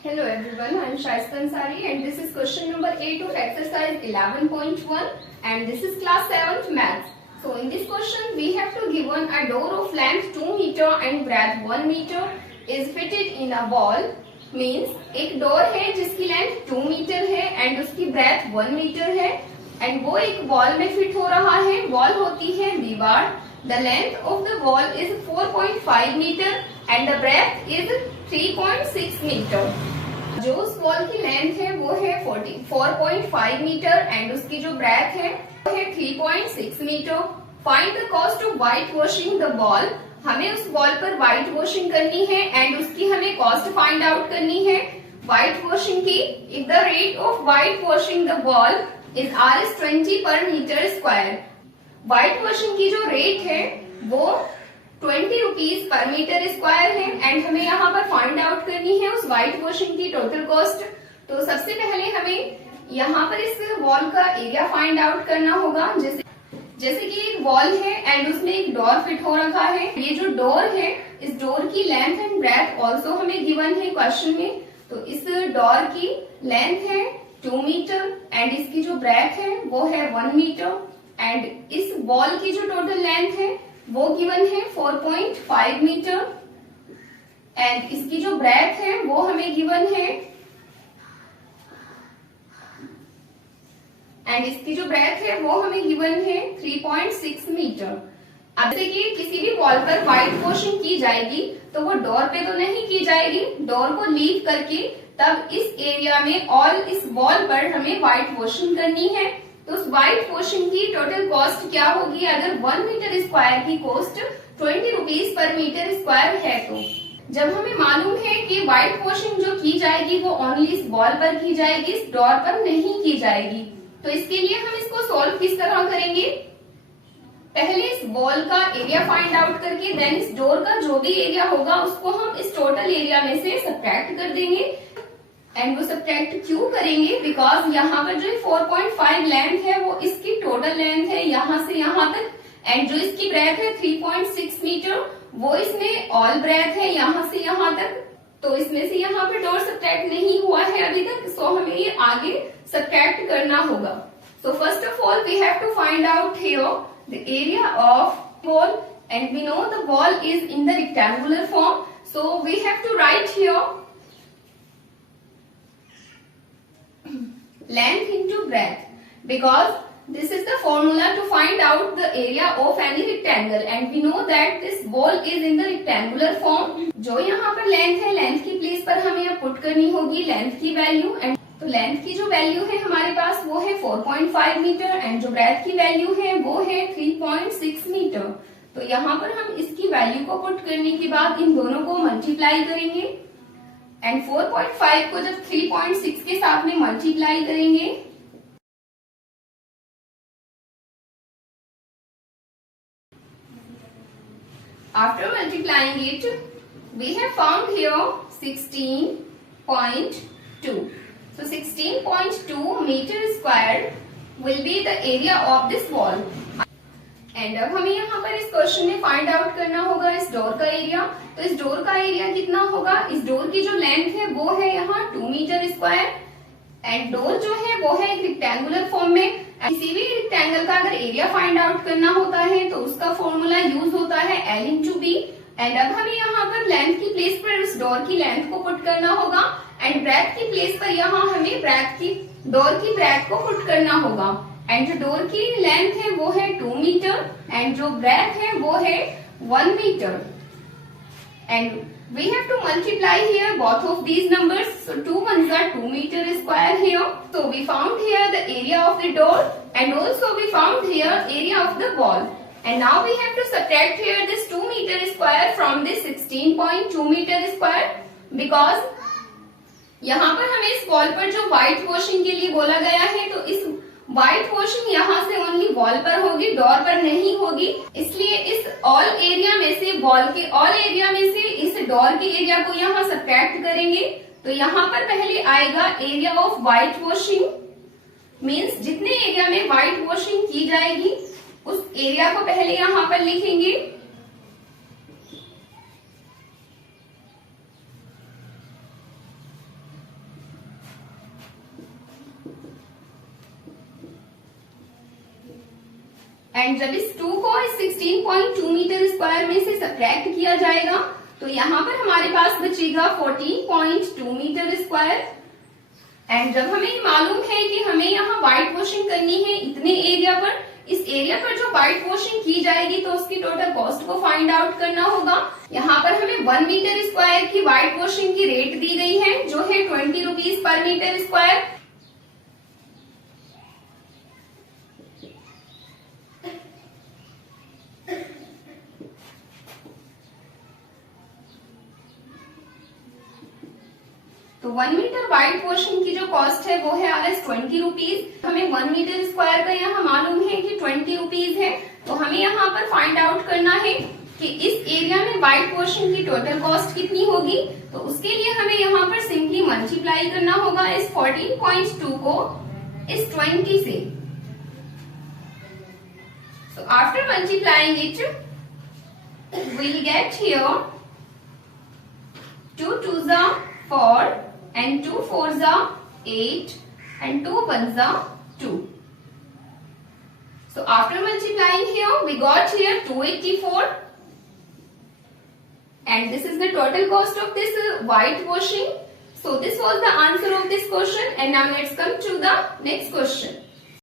Hello everyone, I am Shaista Ansari and this is question number 8 of exercise 11.1 and this is class 7th maths. So in this question we have to given a door of length 2 meter and breadth 1 meter is fitted in a wall. Means एक door है जिसकी length 2 metre है and उसकी breath 1 metre है and वो एक wall में fit हो रहा है. वॉल होती है दीवार. The length of the wall is 4.5 meter and the breadth is 3.6 meter. जो उस वॉल की लेंथ है वो है 4.5 मीटर एंड उसकी जो ब्रेथ है वो है 3.6 meter. Find the cost of white washing the wall. हमें उस वॉल पर व्हाइट वॉशिंग करनी है एंड उसकी हमें कॉस्ट फाइंड आउट करनी है व्हाइट वॉशिंग की. If the rate of white washing the wall is Rs20 पर मीटर स्क्वायर. व्हाइट वॉशिंग की जो रेट है वो 20 रुपीज पर मीटर स्क्वायर है एंड हमें यहाँ पर फाइंड आउट करनी है उस व्हाइट वॉशिंग की टोटल कॉस्ट. तो सबसे पहले हमें यहाँ पर इस वॉल का एरिया फाइंड आउट करना होगा. जैसे कि एक वॉल है एंड उसमें एक डोर फिट हो रखा है. ये जो डोर है इस डोर की लेंथ एंड ब्रेथ ऑल्सो हमें गिवन है क्वेश्चन में. तो इस डोर की लेंथ है 2 मीटर एंड इसकी जो ब्रेथ है वो है 1 मीटर एंड इस वॉल की जो टोटल लेंथ है वो गिवन है 4.5 मीटर एंड इसकी जो ब्रेथ है वो हमें गिवन है एंड इसकी जो ब्रेथ है वो हमें गिवन है 3.6 मीटर. अब जैसे कि किसी भी वॉल पर व्हाइट वॉशिंग की जाएगी तो वो डोर पे तो नहीं की जाएगी. डोर को लीव करके तब इस एरिया में और इस वॉल पर हमें व्हाइट वॉशिंग करनी है. तो उस व्हाइट वॉशिंग की टोटल कॉस्ट क्या होगी. अगर 1 मीटर स्क्वायर की कॉस्ट 20 रुपीज पर मीटर स्क्वायर है तो जब हमें मालूम है कि व्हाइट वॉशिंग जो की जाएगी वो ओनली इस वॉल पर की जाएगी, इस डोर पर नहीं की जाएगी. तो इसके लिए हम इसको सॉल्व किस तरह करेंगे. पहले इस वॉल का एरिया फाइंड आउट करके देन इस डोर का जो भी एरिया होगा उसको हम इस टोटल एरिया में से सब्ट्रैक्ट कर देंगे. एंड वो सब्ट्रैक्ट क्यों करेंगे बिकॉज यहाँ पर जो 4.5 लेंथ है वो इसकी टोटल लेंथ है यहाँ से यहाँ तक एंड जो इसकी ब्रेथ है 3.6 मीटर वो इसमें ऑल ब्रेथ है यहाँ से यहाँ तक. तो इसमें से यहाँ पे डोर सब्ट्रैक्ट नहीं हुआ है अभी तक, सो हमें ये आगे सब्ट्रैक्ट करना होगा. So first of all we have to find out here the area of wall and we know the wall is in the rectangular form. So we have to write here length into breadth because this is the formula to find out the area of any rectangle and we know that this wall is in the rectangular form. जो यहाँ पर length है length की place पर हमें अब put करनी होगी लेंथ की वैल्यू एंड तो लेंथ की जो वैल्यू है हमारे पास वो है 4.5 मीटर एंड जो ब्रेथ की वैल्यू है वो है 3.6 मीटर. तो यहाँ पर हम इसकी वैल्यू को पुट करने के बाद इन दोनों को मल्टीप्लाई करेंगे एंड 4.5 को जब 3.6 के साथ में मल्टीप्लाई करेंगे after multiplying it we have found here 16.2. So 16.2 meter square will be the area of this wall. And अब हमें यहाँ पर इस क्वेश्चन में फाइंड आउट करना होगा इस डोर का एरिया. तो इस डोर का एरिया कितना होगा. इस डोर की जो लेंथ है वो है यहाँ 2 मीटर स्क्वायर एंड डोर जो है वो है एक रेक्टेंगुलर फॉर्म में. किसी भी रेक्टेंगल का अगर एरिया फाइंड आउट करना होता है तो उसका फॉर्मूला यूज होता है L/B. एंड अब हमें यहाँ पर लेंथ की प्लेस पर इस डोर की लेंथ को पुट करना होगा एंड ब्रेथ की प्लेस पर यहाँ हमें डोर की ब्रेथ को पुट करना होगा. एंड जो डोर की लेंथ है वो है 2 मीटर एंड जो ब्रेथ है वो है 1 meter and we have to multiply here both of these numbers. So 2 ones are 2 meter square here. So we found here the area of the door and also we found here area of the wall. And now we have to subtract here this 2 meter square from this 16.2 meter square because यहाँ पर हमें इस wall पर जो white washing के लिए बोला गया है तो इस व्हाइट वॉशिंग यहाँ से ओनली वॉल पर होगी, डोर पर नहीं होगी. इसलिए इस ऑल एरिया में से वॉल के ऑल एरिया में से इस डोर के एरिया को यहाँ सब्ट्रैक्ट करेंगे. तो यहाँ पर पहले आएगा area of white washing means जितने एरिया में व्हाइट वॉशिंग की जाएगी उस एरिया को पहले यहाँ पर लिखेंगे एंड जब इस 2 को इस 16.2 मीटर स्क्वायर में से सब्ट्रैक्ट किया जाएगा तो यहाँ पर हमारे पास बचेगा 14.2 मीटर स्क्वायर। एंड जब हमें मालूम है कि हमें यहाँ व्हाइट वॉशिंग करनी है इतने एरिया पर, इस एरिया पर जो व्हाइट वॉशिंग की जाएगी तो उसकी टोटल कॉस्ट को फाइंड आउट करना होगा। यहाँ पर हमें 1 मीटर स्क्वायर की व्हाइट वॉशिंग की रेट दी गई है जो है 20 रुपीज पर मीटर स्क्वायर। तो 1 मीटर व्हाइट वॉशिंग की जो कॉस्ट है वो है RS 20 रुपीज। हमें 1 मीटर स्क्वायर का यहाँ मालूम है कि 20 रुपीज है, तो हमें यहाँ पर फाइंड आउट करना है कि इस एरिया में व्हाइट वॉशिंग की टोटल कॉस्ट कितनी होगी। तो उसके लिए हमें यहाँ पर सिंपली मल्टीप्लाई करना होगा इस 14.2 को इस 20 से। So after multiplying it, we'll get here 2 2s are 4 and 2 4s are 8 and 2 1s are 2. So after multiplying here, we got here 284 and this is the total cost of this white washing. So this was the answer of this question, and now let's come to the next question.